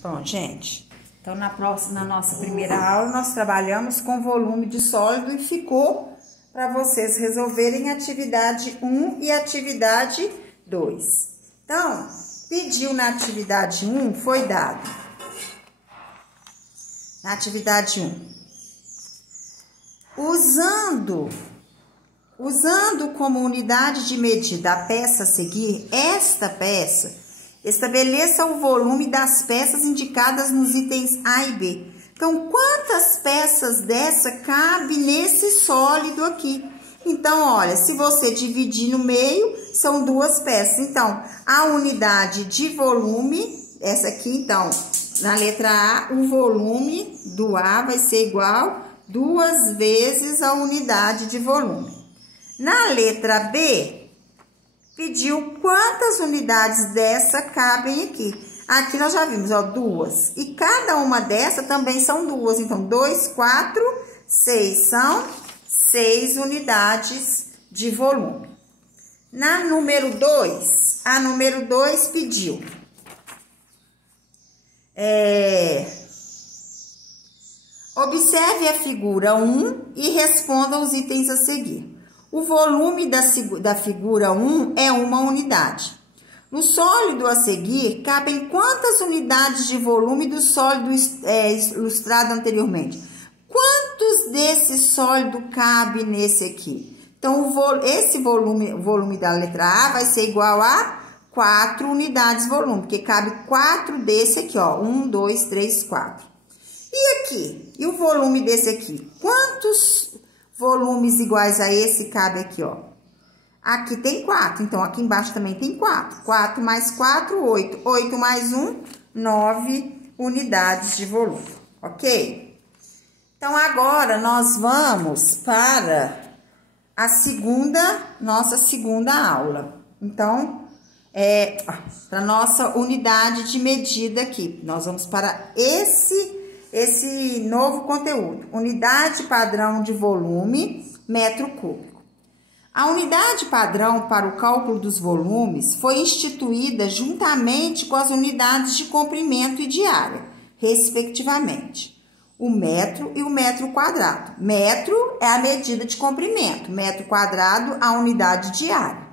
Bom, gente, então na nossa primeira aula nós trabalhamos com volume de sólido e ficou para vocês resolverem atividade 1 e atividade 2. Então, pediu na atividade 1, foi dado. Na atividade 1. Usando como unidade de medida a peça a seguir, esta peça, estabeleça o volume das peças indicadas nos itens A e B. Então, quantas peças dessa cabe nesse sólido aqui? Então, olha, se você dividir no meio, são 2 peças. Então, a unidade de volume, essa aqui, então, na letra A, o volume do A vai ser igual 2 vezes a unidade de volume. Na letra B, pediu quantas unidades dessa cabem aqui. Aqui nós já vimos, ó, 2. E cada uma dessa também são 2. Então, 2, 4, 6. São 6 unidades de volume. Na número 2, a número 2 pediu. Observe a figura 1 e responda os itens a seguir. O volume da figura 1 é uma unidade. No sólido a seguir, cabem quantas unidades de volume do sólido ilustrado anteriormente? Quantos desse sólido cabe nesse aqui? Então, esse volume da letra A vai ser igual a 4 unidades de volume, porque cabe 4 desse aqui, ó. 1, 2, 3, 4. E aqui? E o volume desse aqui? Quantos volumes iguais a esse cabe aqui, ó? Aqui tem 4, então aqui embaixo também tem 4. 4 mais 4, 8. 8 mais 1, 9 unidades de volume, ok? Então, agora nós vamos para a nossa segunda aula. Então, para nossa unidade de medida aqui. Nós vamos para esse novo conteúdo. Unidade padrão de volume, metro cúbico. A unidade padrão para o cálculo dos volumes foi instituída juntamente com as unidades de comprimento e de área, respectivamente. O metro e o metro quadrado. Metro é a medida de comprimento, metro quadrado a unidade de área.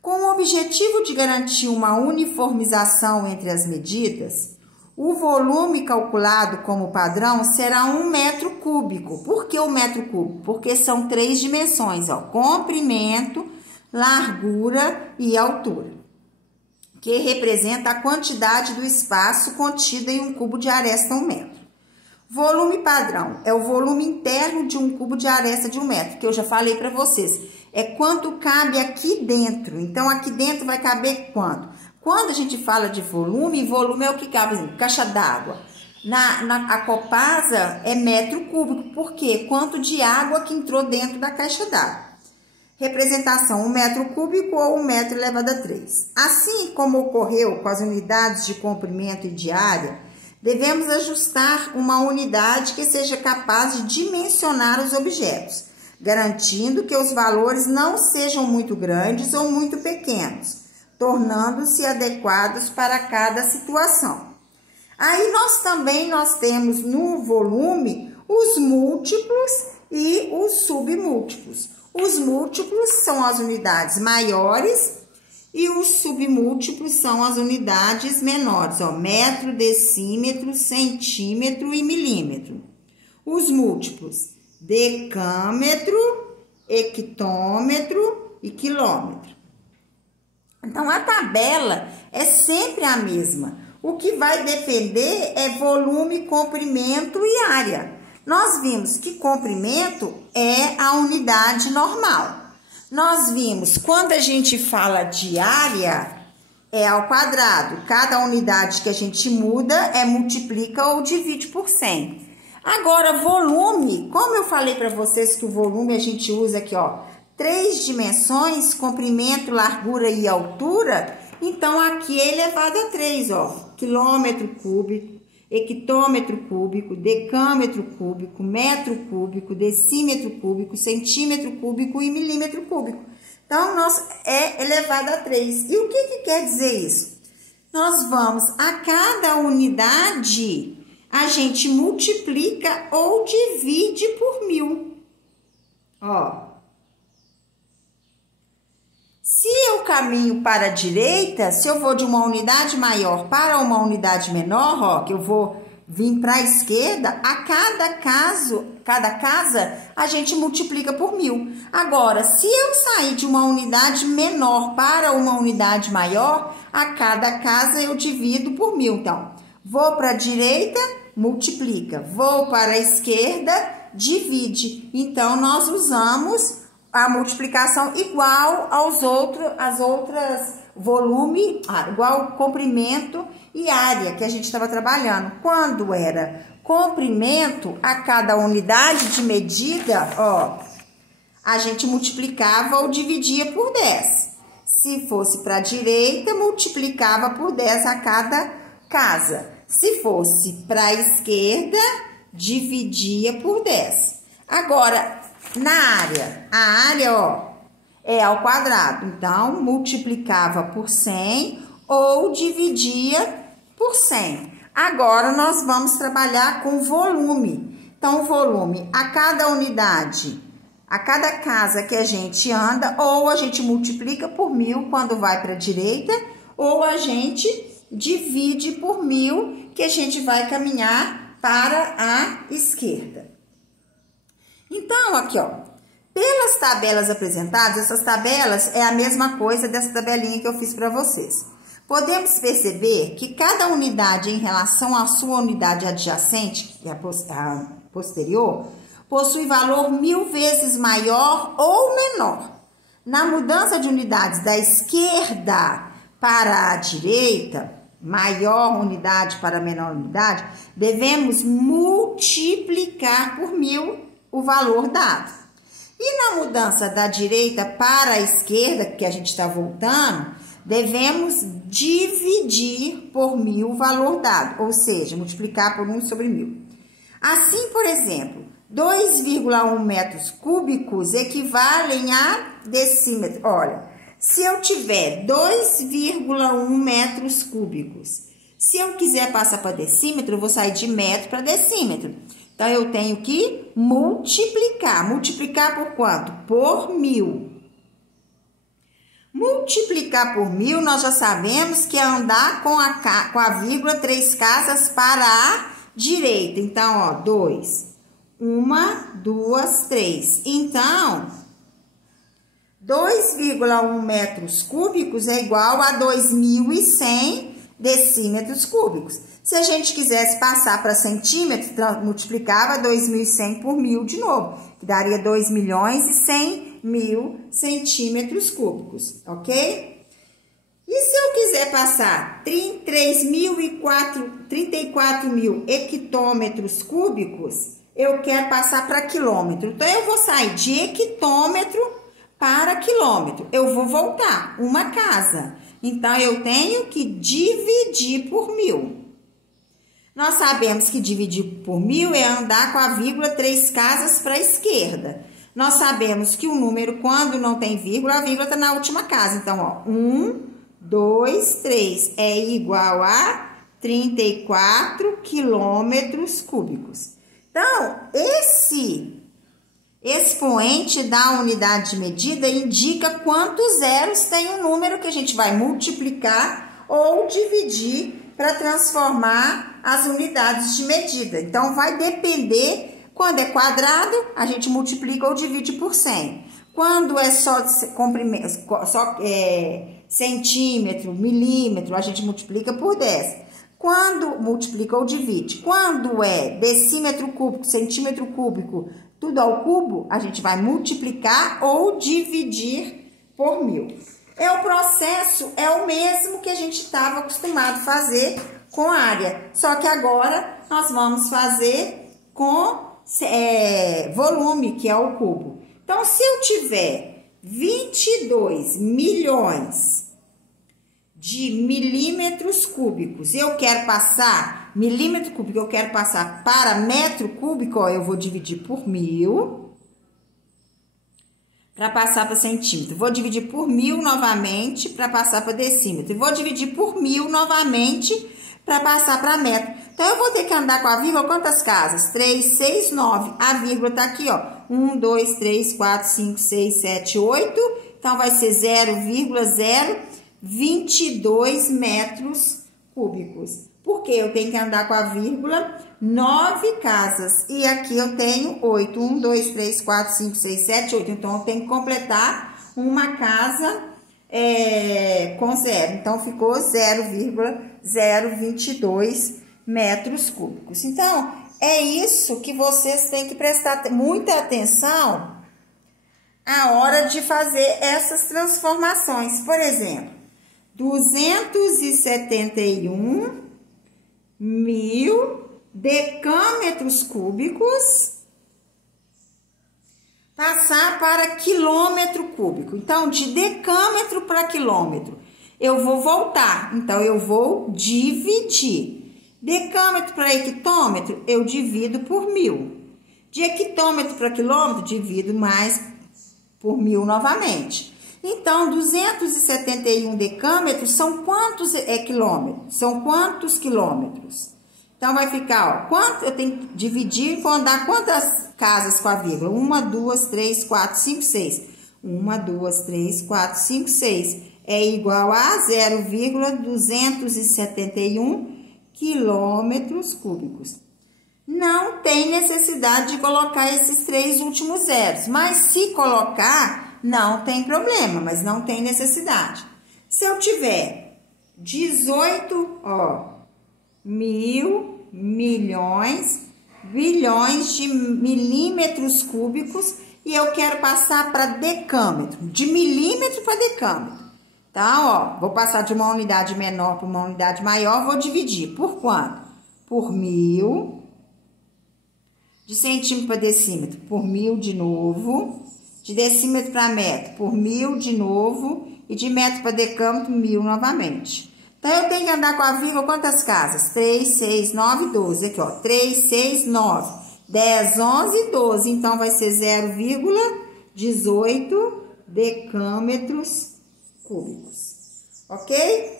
Com o objetivo de garantir uma uniformização entre as medidas, o volume calculado como padrão será 1 metro cúbico. Por que o metro cúbico? Porque são 3 dimensões, ó, comprimento, largura e altura, que representa a quantidade do espaço contida em um cubo de aresta 1 metro. Volume padrão é o volume interno de um cubo de aresta de 1 metro, que eu já falei para vocês. É quanto cabe aqui dentro. Então, aqui dentro vai caber quanto? Quando a gente fala de volume, volume é o que cabe, por exemplo, caixa d'água. A Copasa é metro cúbico, por quê? Quanto de água que entrou dentro da caixa d'água. Representação, 1 metro cúbico ou 1 metro elevado a 3. Assim como ocorreu com as unidades de comprimento e de área, devemos ajustar uma unidade que seja capaz de dimensionar os objetos, garantindo que os valores não sejam muito grandes ou muito pequenos, tornando-se adequados para cada situação. Aí nós temos no volume os múltiplos e os submúltiplos. Os múltiplos são as unidades maiores e os submúltiplos são as unidades menores, ó, metro, decímetro, centímetro e milímetro. Os múltiplos, decâmetro, hectômetro e quilômetro. Então, a tabela é sempre a mesma. O que vai depender é volume, comprimento e área. Nós vimos que comprimento é a unidade normal. Nós vimos, quando a gente fala de área, é ao quadrado. Cada unidade que a gente muda, multiplica ou divide por 100. Agora, volume, como eu falei para vocês que o volume a gente usa aqui, ó, 3 dimensões, comprimento, largura e altura, então aqui é elevado a 3, ó, quilômetro cúbico, hectômetro cúbico, decâmetro cúbico, metro cúbico, decímetro cúbico, centímetro cúbico e milímetro cúbico. Então, é elevado a 3. E o que quer dizer isso? nós vamos, a cada unidade, a gente multiplica ou divide por 1000. Ó. Se eu caminho para a direita, se eu vou de uma unidade maior para uma unidade menor, ó, que eu vou vir para a esquerda, a cada casa, a gente multiplica por 1000. Agora, se eu sair de uma unidade menor para uma unidade maior, a cada casa eu divido por 1000. Então, vou para a direita, multiplica. Vou para a esquerda, divide. Então, nós usamos a multiplicação igual às outras volume, igual comprimento e área que a gente estava trabalhando. Quando era comprimento, a cada unidade de medida, ó, a gente multiplicava ou dividia por 10. Se fosse para a direita, multiplicava por 10 a cada casa. Se fosse para a esquerda, dividia por 10. Agora, na área, a área, ó, é ao quadrado. Então, multiplicava por 100 ou dividia por 100. Agora, nós vamos trabalhar com volume. Então, o volume, a cada unidade, a cada casa que a gente anda, ou a gente multiplica por 1000 quando vai para a direita, ou a gente divide por 1000 que a gente vai caminhar para a esquerda. Então, aqui, ó, pelas tabelas apresentadas, essas tabelas é a mesma coisa dessa tabelinha que eu fiz para vocês. Podemos perceber que cada unidade em relação à sua unidade adjacente, que é a posterior, possui valor 1000 vezes maior ou menor. Na mudança de unidades da esquerda para a direita, maior unidade para menor unidade, devemos multiplicar por 1000 o valor dado. E na mudança da direita para a esquerda, que a gente está voltando, devemos dividir por 1000 o valor dado, ou seja, multiplicar por 1 sobre 1000. Assim, por exemplo, 2,1 metros cúbicos equivalem a decímetro. Olha, se eu tiver 2,1 metros cúbicos, se eu quiser passar para decímetro, eu vou sair de metro para decímetro. Então, eu tenho que multiplicar. Multiplicar por quanto? Por 1000. Multiplicar por 1000, nós já sabemos que é andar com a vírgula 3 casas para a direita. Então, ó, 2. 1, 2, 3. Então, 2,1 metros cúbicos é igual a 2.100 decímetros cúbicos. Se a gente quisesse passar para centímetros, multiplicava 2.100 por 1000 de novo, que daria 2.100.000 centímetros cúbicos, ok? E se eu quiser passar 34.000 hectômetros cúbicos, eu quero passar para quilômetro. Então, eu vou sair de hectômetro para quilômetro. Eu vou voltar uma casa. Então, eu tenho que dividir por 1000. Nós sabemos que dividir por 1000 é andar com a vírgula 3 casas para a esquerda. Nós sabemos que o número, quando não tem vírgula, a vírgula está na última casa. Então, ó, 1, 2, 3 é igual a 34 quilômetros cúbicos. Então, esse expoente da unidade de medida indica quantos zeros tem o número que a gente vai multiplicar ou dividir para transformar as unidades de medida. Então, vai depender, quando é quadrado, a gente multiplica ou divide por 100. Quando é só centímetro, milímetro, a gente multiplica por 10. Quando multiplica ou divide. Quando é decímetro cúbico, centímetro cúbico, tudo ao cubo, a gente vai multiplicar ou dividir por 1000. O processo é o mesmo que a gente estava acostumado a fazer com área, só que agora nós vamos fazer com volume, que é o cubo. Então, se eu tiver 22 milhões de milímetros cúbicos, eu quero passar, milímetro cúbico, eu quero passar para metro cúbico, ó, eu vou dividir por 1000. para passar para centímetro. Vou dividir por 1000 novamente para passar para decímetro. E vou dividir por 1000 novamente para passar para metro. Então, eu vou ter que andar com a vírgula quantas casas? 3, 6, 9. A vírgula tá aqui, ó. 1, 2, 3, 4, 5, 6, 7, 8. Então, vai ser 0,022 metros cúbicos. Porque eu tenho que andar com a vírgula 9 casas. E aqui eu tenho 8. 1, 2, 3, 4, 5, 6, 7, 8. Então, eu tenho que completar uma casa com zero. Então, ficou 0,022 metros cúbicos. Então, é isso que vocês têm que prestar muita atenção a hora de fazer essas transformações. Por exemplo, 271 mil decâmetros cúbicos passar para quilômetro cúbico. Então, de decâmetro para quilômetro, eu vou voltar. Então, eu vou dividir. Decâmetro para hectômetro, eu divido por 1000. De hectômetro para quilômetro, divido mais por 1000 novamente. Então, 271 decâmetros são quantos quilômetros? São quantos quilômetros? Então, vai ficar, ó, quanto eu tenho que dividir, vou andar quantas casas com a vírgula? 1, 2, 3, 4, 5, 6. 1, 2, 3, 4, 5, 6. É igual a 0,271 quilômetros cúbicos. Não tem necessidade de colocar esses 3 últimos zeros, mas se colocar, não tem problema, mas não tem necessidade. Se eu tiver 18, mil, milhões, bilhões de milímetros cúbicos e eu quero passar para decâmetro, de milímetro para decâmetro. Então, vou passar de uma unidade menor para uma unidade maior, vou dividir. Por quanto? Por 1000. De centímetro para decímetro, por 1000 de novo. De decímetro para metro, por 1000 de novo. E de metro para decâmetro, 1000 novamente. Então, eu tenho que andar com a vírgula quantas casas? 3, 6, 9, 12. Aqui, ó, 3, 6, 9, 10, 11, 12. Então, vai ser 0,18 decâmetros cúbicos, ok?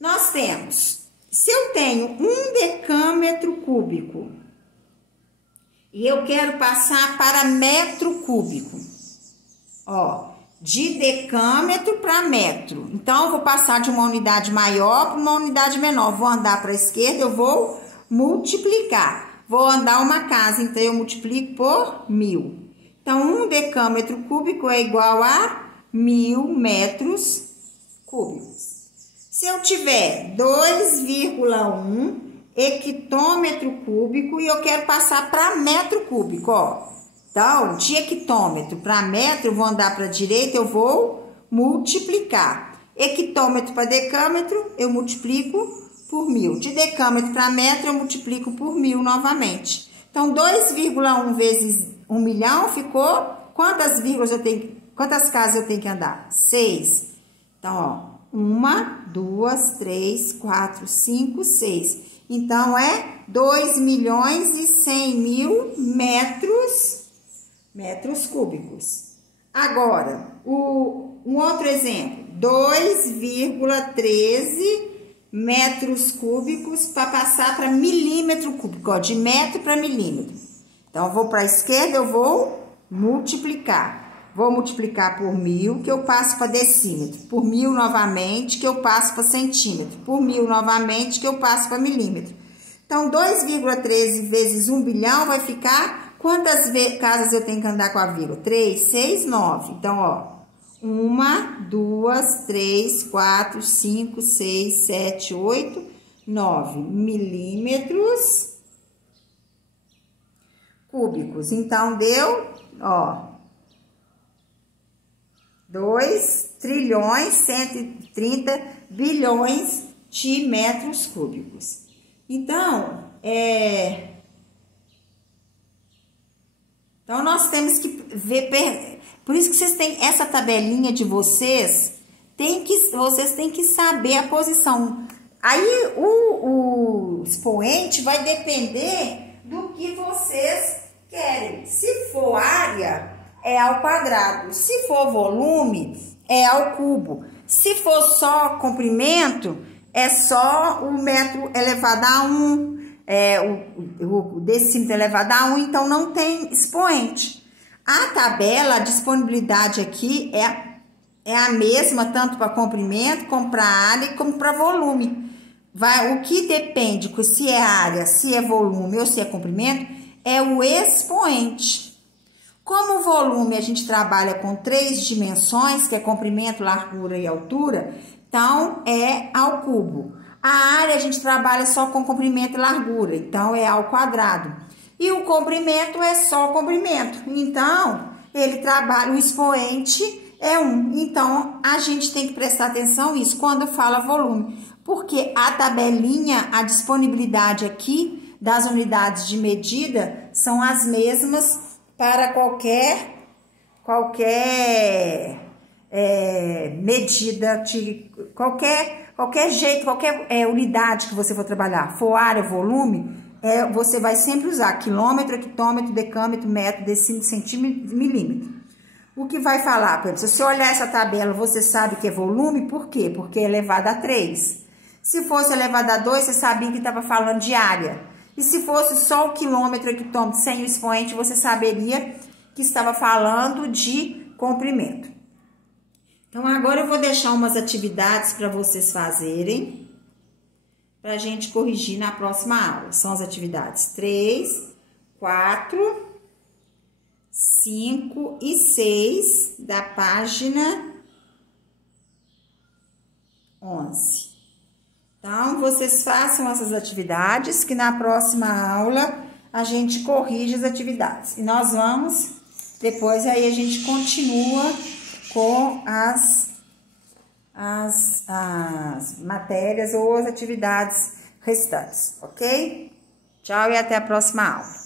Nós temos, se eu tenho 1 decâmetro cúbico e eu quero passar para metro cúbico, de decâmetro para metro. Então, eu vou passar de uma unidade maior para uma unidade menor. Vou andar para a esquerda, eu vou multiplicar. Vou andar uma casa, então eu multiplico por 1000. Então, 1 decâmetro cúbico é igual a 1000 metros cúbicos. Se eu tiver 2,1 hectômetro cúbico e eu quero passar para metro cúbico, Então, de hectômetro para metro, eu vou andar para a direita, eu vou multiplicar. Hectômetro para decâmetro, eu multiplico por 1000. De decâmetro para metro, eu multiplico por 1000 novamente. Então, 2,1 vezes 1 milhão ficou... Quantas vírgulas eu tenho? Quantas casas eu tenho que andar? 6. Então, 1, 2, 3, 4, 5, 6. Então, é 2.100.000 metros cúbicos. Agora, um outro exemplo. 2,13 metros cúbicos para passar para milímetro cúbico, de metro para milímetro. Então, eu vou para a esquerda, eu vou multiplicar. Vou multiplicar por 1000, que eu passo para decímetro. Por 1000 novamente, que eu passo para centímetro. Por 1000 novamente, que eu passo para milímetro. Então, 2,13 vezes 1 bilhão vai ficar... Quantas casas eu tenho que andar com a vírgula? 3, 6, 9. Então, 1, 2, 3, 4, 5, 6, 7, 8, 9 milímetros cúbicos. Então, deu, 2.130 bilhões de metros cúbicos. Então, então, nós temos que ver... Por isso que vocês têm essa tabelinha de vocês, vocês têm que saber a posição. Aí, o expoente vai depender do que vocês querem. Se for área... é ao quadrado. Se for volume, é ao cubo. Se for só comprimento, é só o metro elevado a 1, o decímetro elevado a 1, então não tem expoente. A tabela, a disponibilidade aqui é a mesma, tanto para comprimento, como para área, como para volume. O que depende, se é área, se é volume ou se é comprimento, é o expoente. Como o volume a gente trabalha com 3 dimensões, que é comprimento, largura e altura, então é ao cubo. A área a gente trabalha só com comprimento e largura, então é ao quadrado. E o comprimento é só comprimento, então ele trabalha, o expoente é 1. Então a gente tem que prestar atenção nisso quando fala volume, porque a tabelinha, a disponibilidade aqui das unidades de medida são as mesmas para qualquer medida, de qualquer jeito, qualquer unidade que você for trabalhar, for área, volume, você vai sempre usar quilômetro, hectômetro, decâmetro, metro, decímetro, centímetro, milímetro. O que vai falar, por exemplo, se você olhar essa tabela, você sabe que é volume, por quê? Porque é elevado a 3. Se fosse elevado a 2, você sabia que estava falando de área. E se fosse só o quilômetro, hectômetro, sem o expoente, você saberia que estava falando de comprimento. Então, agora eu vou deixar umas atividades para vocês fazerem, para a gente corrigir na próxima aula. São as atividades 3, 4, 5 e 6 da página 11. Então, vocês façam essas atividades, que na próxima aula a gente corrige as atividades. E nós vamos, depois aí a gente continua com as matérias ou as atividades restantes, ok? Tchau e até a próxima aula.